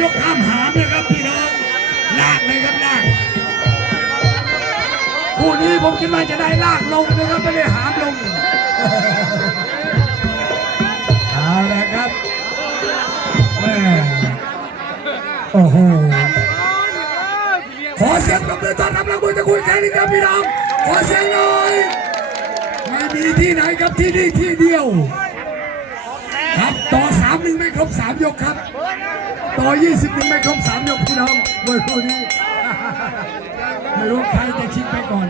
ยกข้ามหามนะครับพี่น้องลากเลยครับลากคู่นี้ผมคิดว่าจะได้ลากลงนะครับไม่ได้หามลงเอาละครับแม่โอ้โหขอเสียงปรบมือต้อนรับนักมวยตะกุยแค่นี้ครับพี่น้องขอเสียงหน่อยไม่มีที่ไหนครับที่นี่ที่เดียว ครับต่อ นึ่งไม่ครบสามยกครับ ต่อยี่สิบหนึ่งไม่ครบสามยกพี่น้องมวยคู่นี้ ไม่รู้ใครจะชิงไปก่อน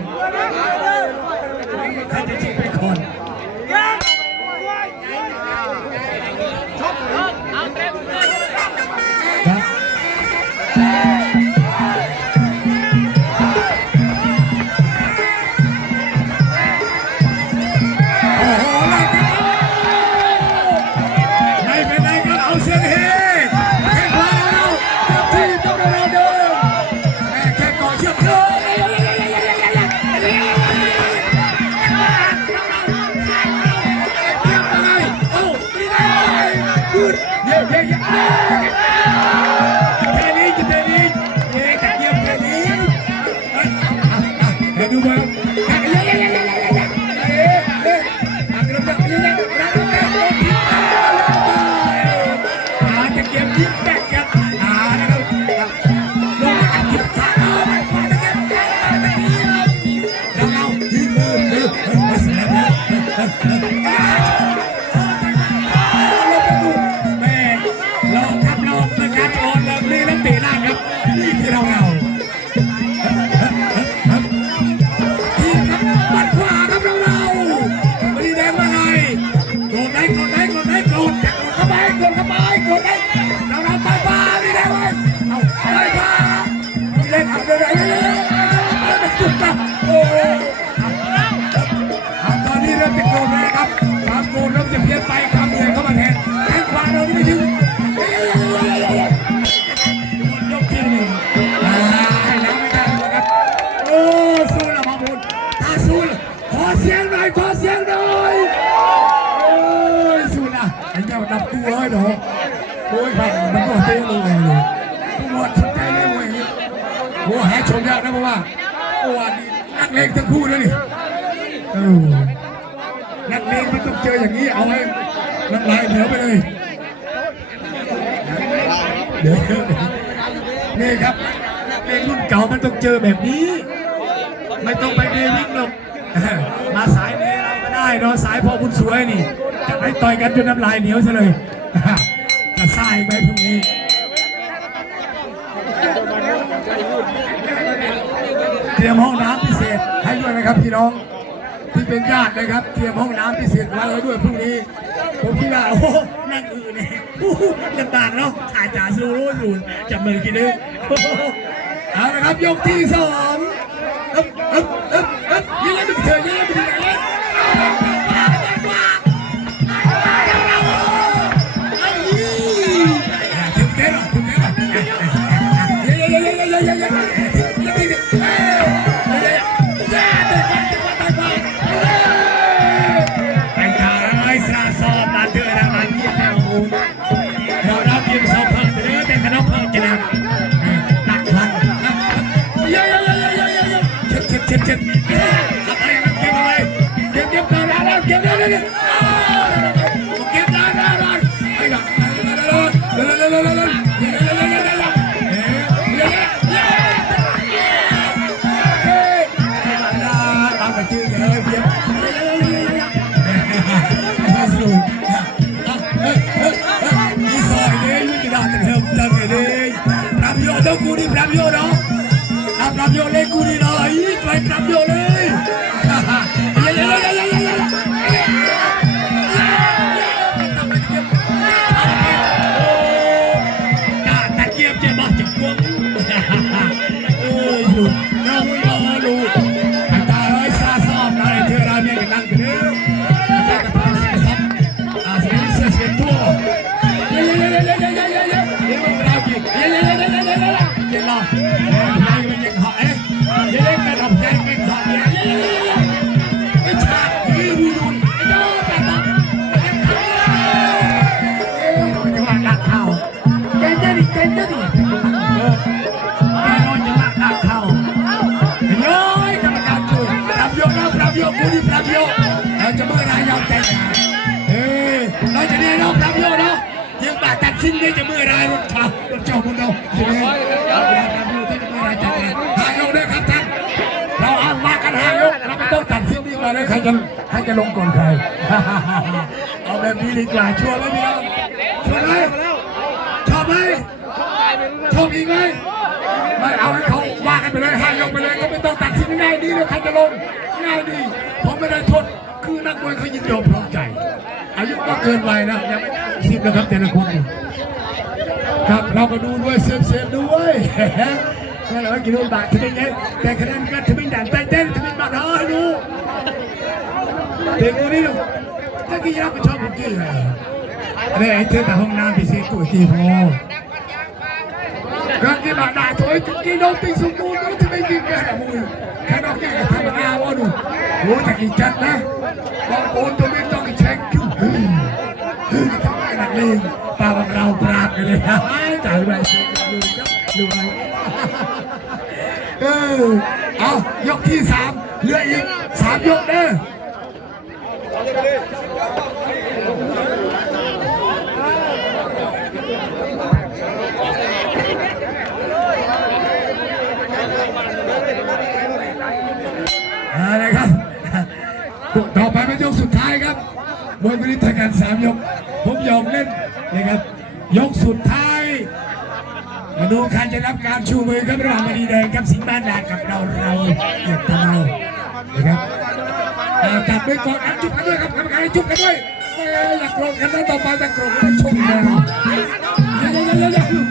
Yeah, yeah, yeah. เสียงหน่อยขอเสียงหน่อยโอ้ยสู้ละไอ้เจ้าดับกูเอ้ยหนูโอ้ยครับมันก็เต้นลงเลยเลยผู้หมวดสนใจเลยมวยนี้โอ้หาชมยากนะเพราะว่าโอ้วันนี้นักเลงทั้งคู่เลยนี่เออนักเลงมันต้องเจออย่างนี้เอาให้น้ำลายเหนียวไปเลยเดี๋ยวนี่ครับนักเลงรุ่นเก่ามันต้องเจอแบบนี้ ไม่ต้องไปเดวิ่งหรอก มาสายเนเราก็ได้เนาะสายพอบุญสวยนี่จะไปต่อยกันจนน้ำลายเหนียวซะเลยจะสายไปพรุ่งนี้เตรียมห้องน้ำพิเศษให้ด้วยนะครับพี่น้องที่เป็นญาตินะครับเตรียมห้องน้ำพิเศษไว้ให้ด้วยพรุ่งนี้ ผมคิดว่าโอ้นั่งอื่นเนี่ยโอ้โหลำบากเนาะอาจจะสู้รู้อยู่จับมือกินนึงโอ้โหเอาละครับยกที่สองอึ๊บอึ๊บอึ๊บ Oh, เจ็บเจ็บเก็บอะไรเก็บเก็บตาดาเก็บเก็บเก็บเก็บตาดาไอ้กะเร็วเร็วเร็วเร็วเร็วรับโยต้องกูนี่รับโยเนาะ cambio le cubrirá y trae cambio สิ้นได้จะเมื่อไรรถขับรถเจ้าบุญเราใช่ไหมเราอยากทำอยู่ที่จะเมื่อไรจะมาหายกด้วยครับท่านเราอ้างมากันหายกเราไม่ต้องตัดสิ้นดีกว่าเลยใครจะใครจะลงก่อนใครเอาแบบนี้ดีกว่าชัวร์ไหมพี่น้องชัวร์ไหมชอบไหมชอบอีกไหมไม่เอาให้เขาว่ากันไปเลยห้ายกไปเลยก็ไม่ต้องตัดสินง่ายดีเลยใครจะลงง่ายดีผมไม่ได้โทษคือนักมวยเขายินยอมพร้อมใจ อายุก็เกินวัยแล้วยังไม่สิบนะครับแต่ละคนนี่ ครับเราก็ดูด้วยเซฟเซฟด้วยนั่นแหละกินลูกบาทที่เป็นไงแต่คะแนนก็ที่เป็นด่านใจเต้นที่เป็นบาทเออดูเด็กคนนี้ดูถ้ากินยาไปชอบผมกินเลยอะไรไอ้เจ้าแต่ห้องน้ำไปเสียตัวกี่พอก็กินบาทด่าถอยกินโดนตีสมบูรณ์ก็จะไม่กินกันอะมุ้ยแค่นอกจากจะทำงาว่าดูโอ้แต่กินจัดนะบางคนตัวไม่ต้องแช็คคิวฮึฮึทำไมนักเลง ปาบังเราปราบกันเลยจ่ายไปดูไปเออเอายกที่สามเหลืออีกสามยกเด้อเอาละครับ ต่อไปเป็นยกสุดท้ายครับมวยบริษัทกันสามยก ผม ยอมเล่นนะครับ ยกสุดท้ายมาดูใครจะรับการชูมือครับระหว่างมณีแดงกับสิงห์บ้านนากับเราเราเหยียบตะเมานะครับจับด้วยก่อนอันจุบกันด้วยครับกรรมการจุบกันด้วยไม่อยากโกรธกันนะต่อไปจะโกรธกันชมกันเดี๋ยวเดี๋ยวเดี๋ยว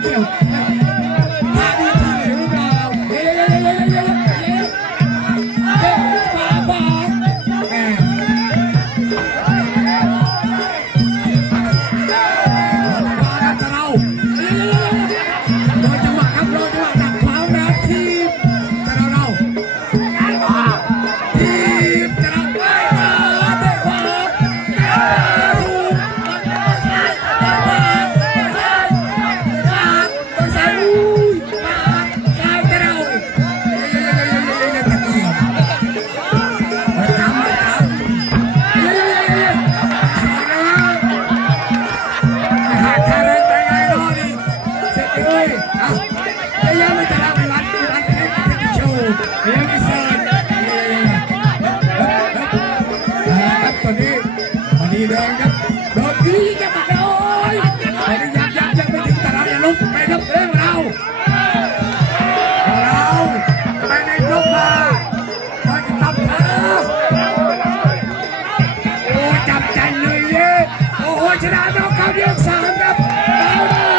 ยวสามครับเราได้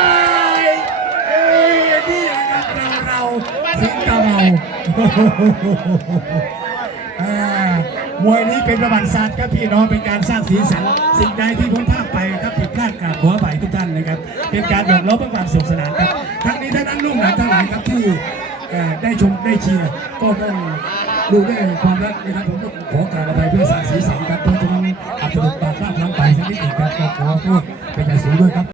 เอ้ยนี่แหละครับเราเราสิงตะเมาอมวยนี้เป็นประวัติศาสตร์ครับพี่น้องเป็นการสร้างสีสันสิ่งใดที่พ้นพลาดไปครับผิดพลาดกราบขออภัยทุกท่านนะครับ เป็นการหยอกล้อเพื่อความสนุกสนานครับทั้งนี้ทั้งนั้นลูกหลานทั้งหลายครับที่ได้ชมได้เชียร์ก็ต้องดูด้วยความรักนะครับผมต้องขอกราบอภัยเพื่อสร้างสีสันครับเพราะฉะนั้นอาจจะหลุดปากพลาดพลั้งไปสักนิดหนึ่งครับก็ขอโทษ